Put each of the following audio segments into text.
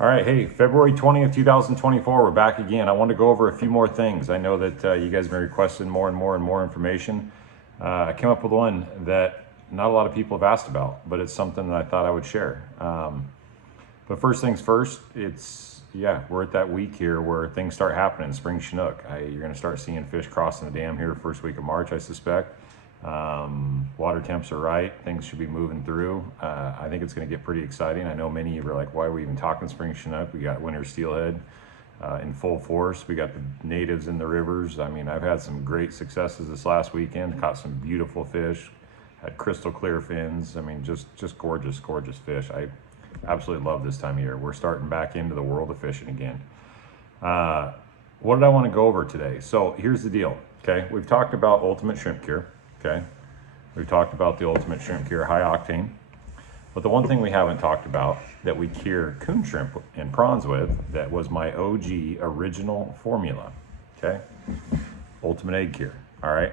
All right, hey, February 20th, 2024, we're back again. I want to go over a few more things. I know that you guys have been requesting more and more information. I came up with one that not a lot of people have asked about, but it's something that I thought I would share. But first things first, we're at that week here where things start happening, spring Chinook. You're gonna start seeing fish crossing the dam here first week of March, I suspect. Water temps are right, things should be moving through. I think it's going to get pretty exciting. I know many of you are like, why are we even talking spring Chinook? We got winter steelhead in full force. We got the natives in the rivers. I mean, I've had some great successes this last weekend, caught some beautiful fish, had crystal clear fins. I mean, just gorgeous fish. I absolutely love this time of year. We're starting back into the world of fishing again. What did I want to go over today? So here's the deal, okay? We've talked about ultimate shrimp cure. Okay, we've talked about the ultimate shrimp cure, high octane. But the one thing we haven't talked about that we cure coon shrimp and prawns with, that was my OG original formula, okay? Ultimate egg cure, all right?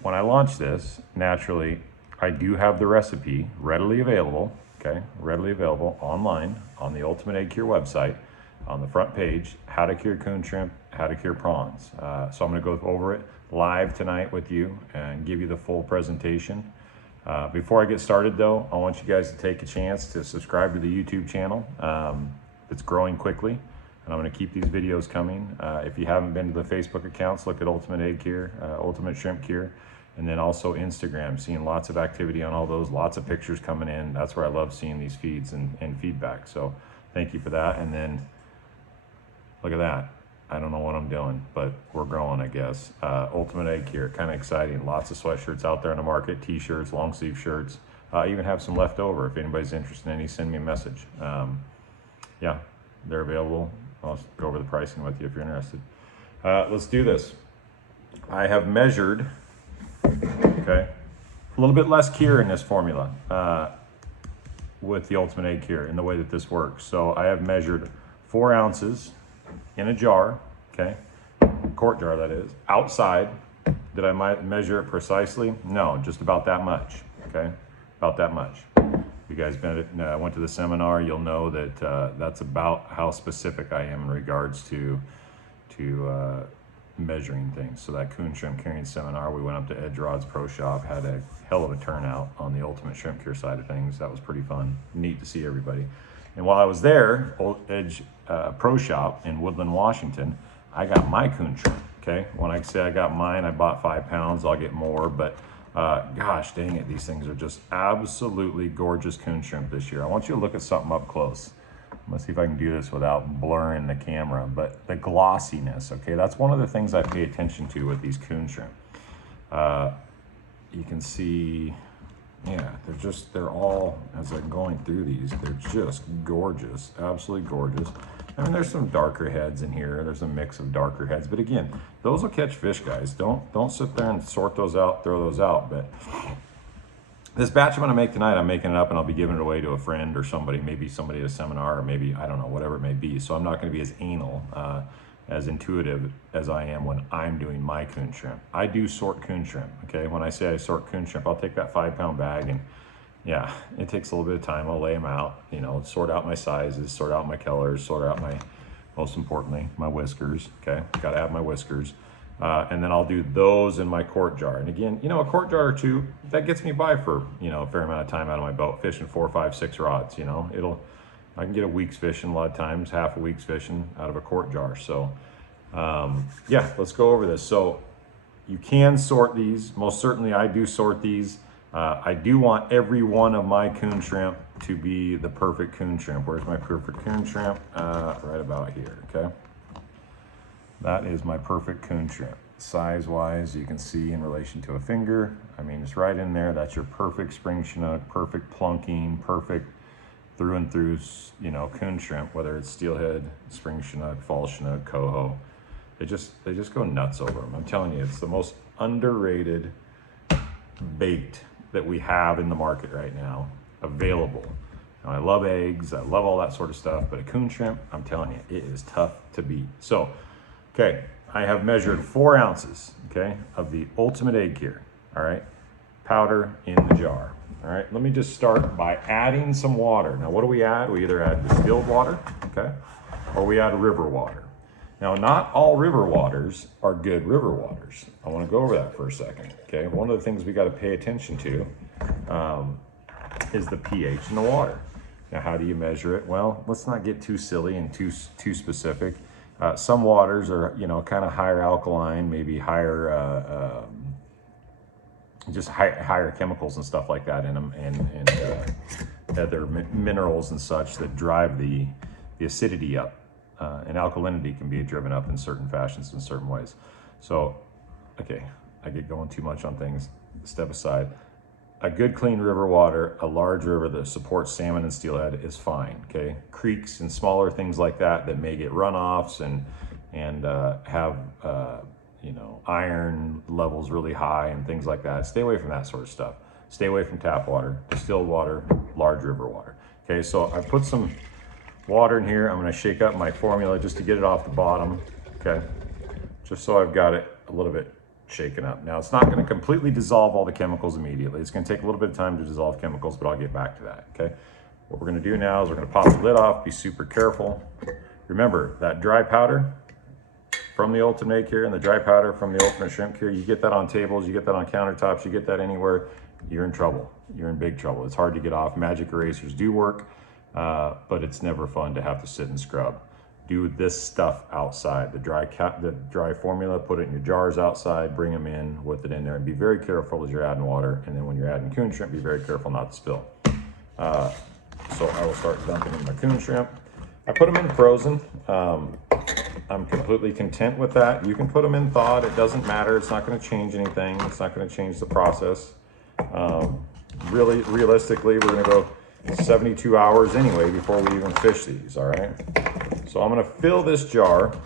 When I launched this, naturally, I do have the recipe readily available, okay? Readily available online on the Ultimate Egg Cure website. On the front page, how to cure coon shrimp, how to cure prawns. So I'm gonna go over it live tonight with you and give you the full presentation. Before I get started though, I want you guys to take a chance to subscribe to the YouTube channel. It's growing quickly and I'm gonna keep these videos coming. If you haven't been to the Facebook accounts, look at Ultimate Egg Cure, Ultimate Shrimp Cure, and then also Instagram, seeing lots of activity on all those, lots of pictures coming in. That's where I love seeing these feeds and feedback. So thank you for that. And then look at that. I don't know what I'm doing, but we're growing, I guess. Ultimate Egg Cure, kind of exciting. Lots of sweatshirts out there in the market, t-shirts, long sleeve shirts. I even have some left over. If anybody's interested in any, send me a message. Yeah, they're available. I'll go over the pricing with you if you're interested. Let's do this. I have measured, okay, a little bit less cure in this formula with the Ultimate Egg Cure in the way that this works. So I have measured 4 ounces in a jar, okay, quart jar that is, outside. Did I measure it precisely? No, just about that much, okay, about that much. You guys went to the seminar, you'll know that that's about how specific I am in regards to measuring things. So that Coon Shrimp Curing seminar, we went up to Ed Rod's Pro Shop, had a hell of a turnout on the Ultimate Shrimp Cure side of things. That was pretty fun, neat to see everybody. And while I was there, Old Edge Pro Shop in Woodland, Washington, I got my coon shrimp, okay? When I say I got mine, I bought 5 pounds, I'll get more, but gosh dang it, these things are just absolutely gorgeous coon shrimp this year. I want you to look at something up close. Let's see if I can do this without blurring the camera, but the glossiness, okay? That's one of the things I pay attention to with these coon shrimp. You can see, yeah, they're all, as I'm going through these, they're just gorgeous, absolutely gorgeous. I mean, there's some darker heads in here. There's a mix of darker heads, but again, those will catch fish, guys. Don't sit there and sort those out, throw those out. But this batch I'm gonna make tonight, I'm making it up and I'll be giving it away to a friend or somebody, maybe somebody at a seminar, or maybe, I don't know, whatever it may be. So I'm not gonna be as anal, as intuitive as I am when I'm doing my coon shrimp. I do sort coon shrimp, okay? When I say I sort coon shrimp, I'll take that 5 pound bag and yeah, it takes a little bit of time. I'll lay them out, you know, sort out my sizes, sort out my colors, sort out my, most importantly, my whiskers, okay? Gotta have my whiskers. And then I'll do those in my quart jar. And again, you know, a quart jar or two, that gets me by for, you know, a fair amount of time out of my boat, fishing 4, 5, 6 rods, you know? I can get a week's fishing a lot of times, half a week's fishing out of a quart jar. So yeah, let's go over this. So you can sort these. Most certainly I do sort these. I do want every one of my coon shrimp to be the perfect coon shrimp. Where's my perfect coon shrimp? Right about here, okay? That is my perfect coon shrimp. Size-wise, you can see in relation to a finger. I mean, it's right in there. That's your perfect spring Chinook, perfect plunking, perfect through and through, you know, coon shrimp, whether it's steelhead, spring Chinook, fall Chinook, coho. They just go nuts over them. I'm telling you, it's the most underrated bait that we have in the market right now, available. Now, I love eggs, I love all that sort of stuff, but a coon shrimp, I'm telling you, it is tough to beat. So, okay, I have measured 4 ounces, okay, of the Ultimate Egg Cure, all right? Powder in the jar, All right, let me just start by adding some water. Now, what do we add? We either add distilled water, okay, or we add river water. Now, not all river waters are good river waters. I want to go over that for a second, okay? One of the things we got to pay attention to is the pH in the water. Now, how do you measure it? Well, let's not get too silly and too specific. Some waters are, you know, kind of higher alkaline, maybe higher, just higher chemicals and stuff like that in them, and other minerals and such that drive the acidity up. And alkalinity can be driven up in certain fashions in certain ways. So, okay, I get going too much on things. Step aside. A good clean river water, a large river that supports salmon and steelhead is fine, okay? Creeks and smaller things like that that may get runoffs and have, you know, iron levels really high and things like that. Stay away from that sort of stuff. Stay away from tap water, distilled water, large river water. Okay, so I put some water in here. I'm going to shake up my formula just to get it off the bottom, okay? Just so I've got it a little bit shaken up. Now, it's not going to completely dissolve all the chemicals immediately. It's going to take a little bit of time to dissolve chemicals, but I'll get back to that, okay? What we're going to do now is we're going to pop the lid off, be super careful. Remember, that dry powder from the Ultimate Egg here and the dry powder from the Ultimate Shrimp Cure, you get that on tables, you get that on countertops, you get that anywhere, you're in trouble. You're in big trouble. It's hard to get off. Magic erasers do work, but it's never fun to have to sit and scrub. Do this stuff outside. The dry formula, put it in your jars outside, bring them in with it in there, and be very careful as you're adding water. And then when you're adding coon shrimp, be very careful not to spill. So I will start dumping in my coon shrimp. I put them in frozen. I'm completely content with that. You can put them in thawed. It doesn't matter. It's not going to change anything. It's not going to change the process. Really, realistically, we're going to go 72 hours anyway before we even fish these, all right? So I'm going to fill this jar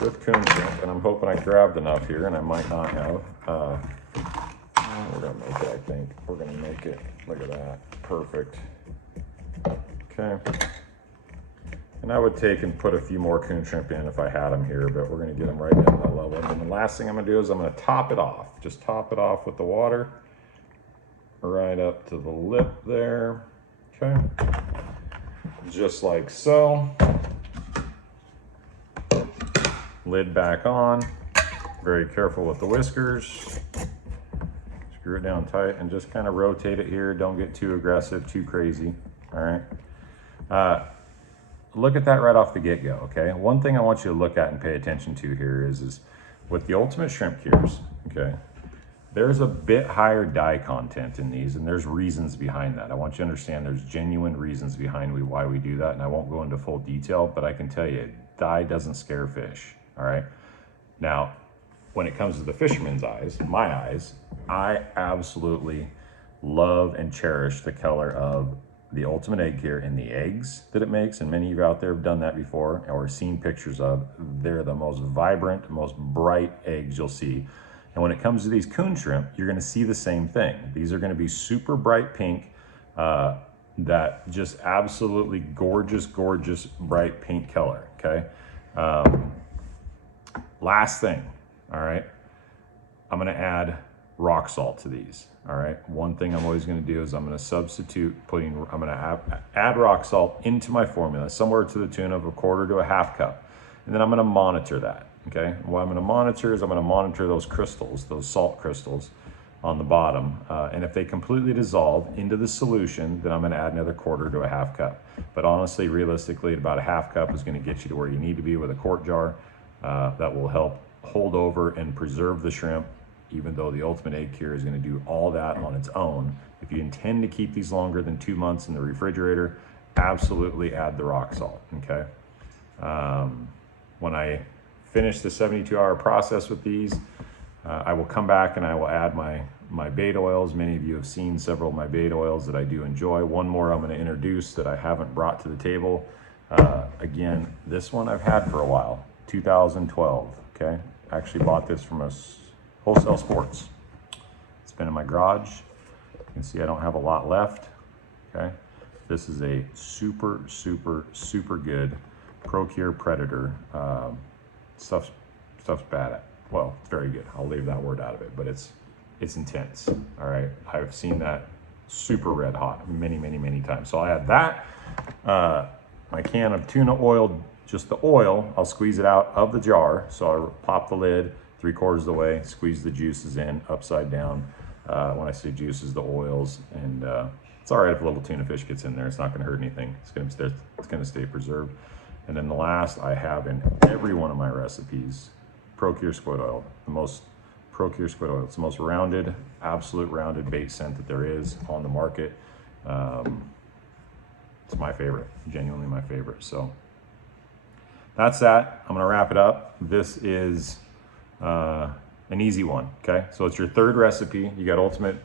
with coon shrimp, and I'm hoping I grabbed enough here, and I might not have. We're going to make it, I think. We're going to make it. Look at that. Perfect. Okay. And I would take and put a few more coon shrimp in if I had them here, but we're going to get them right down to that level. And then the last thing I'm going to do is I'm going to top it off. Just top it off with the water right up to the lip there. Okay. Just like so. Lid back on. Very careful with the whiskers. Screw it down tight and just kind of rotate it here. Don't get too aggressive, too crazy. All right. Look at that right off the get-go, okay? One thing I want you to look at and pay attention to here is with the Ultimate Shrimp Cures, okay, there's a bit higher dye content in these, and there's reasons behind that. I want you to understand there's genuine reasons behind why we do that, and I won't go into full detail, but I can tell you, dye doesn't scare fish, all right? Now, when it comes to the fisherman's eyes, my eyes, I absolutely love and cherish the color of the Ultimate Egg here in the eggs that it makes, and many of you out there have done that before or seen pictures of. They're the most vibrant, most bright eggs you'll see. And when it comes to these coon shrimp, you're going to see the same thing. These are going to be super bright pink, that just absolutely gorgeous, gorgeous bright pink color, okay? Last thing, all right? I'm going to add rock salt to these. All right, one thing I'm always going to do is I'm going to substitute I'm going to add rock salt into my formula, somewhere to the tune of 1/4 to 1/2 cup. And then I'm going to monitor that, okay? What I'm going to monitor is I'm going to monitor those crystals, those salt crystals on the bottom. And if they completely dissolve into the solution, then I'm going to add another 1/4 to 1/2 cup. But honestly, realistically, about 1/2 cup is going to get you to where you need to be with a quart jar. That will help hold over and preserve the shrimp, even though the Ultimate Egg Cure is going to do all that on its own. If you intend to keep these longer than 2 months in the refrigerator, absolutely add the rock salt, okay? When I finish the 72-hour process with these, I will come back and I will add my bait oils. Many of you have seen several of my bait oils that I do enjoy. One more I'm going to introduce that I haven't brought to the table. Again, this one I've had for a while, 2012, okay? I actually bought this from a Wholesale Sports. It's been in my garage. You can see I don't have a lot left, okay? This is a super, super, super good Procure Predator. Stuff's bad at, well, it's very good. I'll leave that word out of it, but it's intense, all right? I've seen that super red hot many, many, many times. So I add that, my can of tuna oil, just the oil, I'll squeeze it out of the jar. So I pop the lid 3/4 of the way, squeeze the juices in upside down. When I say juices, the oils, and it's all right if a little tuna fish gets in there. It's not going to hurt anything. It's going to stay preserved. And then the last I have in every one of my recipes, Procure squid oil. The most Procure squid oil. It's the most rounded, absolute rounded bait scent that there is on the market. It's my favorite, genuinely my favorite. So that's that. I'm gonna wrap it up. This is an easy one, okay? So it's your third recipe. You got ultimate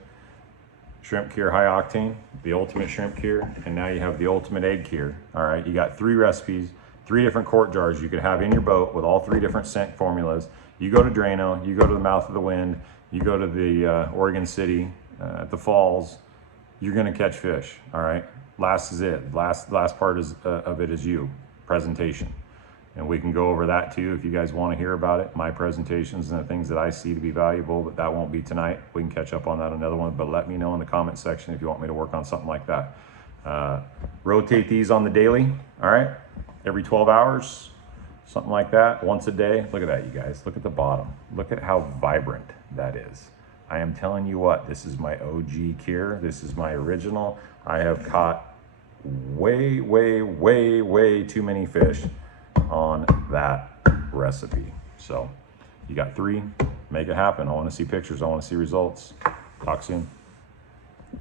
shrimp cure high octane, the ultimate shrimp cure, and now you have the ultimate egg cure. All right, you got 3 recipes, 3 different quart jars you could have in your boat with all 3 different scent formulas. You go to Drano, you go to the mouth of the wind, you go to the Oregon City at the falls, you're gonna catch fish, all right? Last is it. Last part of it is you, presentation. And we can go over that too if you guys want to hear about it, my presentations and the things that I see to be valuable, but that won't be tonight. We can catch up on that another one, but let me know in the comment section if you want me to work on something like that. Rotate these on the daily, all right? Every 12 hours, something like that, once a day. Look at that, you guys. Look at the bottom. Look at how vibrant that is. I am telling you what, this is my OG cure. This is my original. I have caught way, way, way, way too many fish on that recipe. So you got 3, make it happen. I want to see pictures. I want to see results. Talk soon.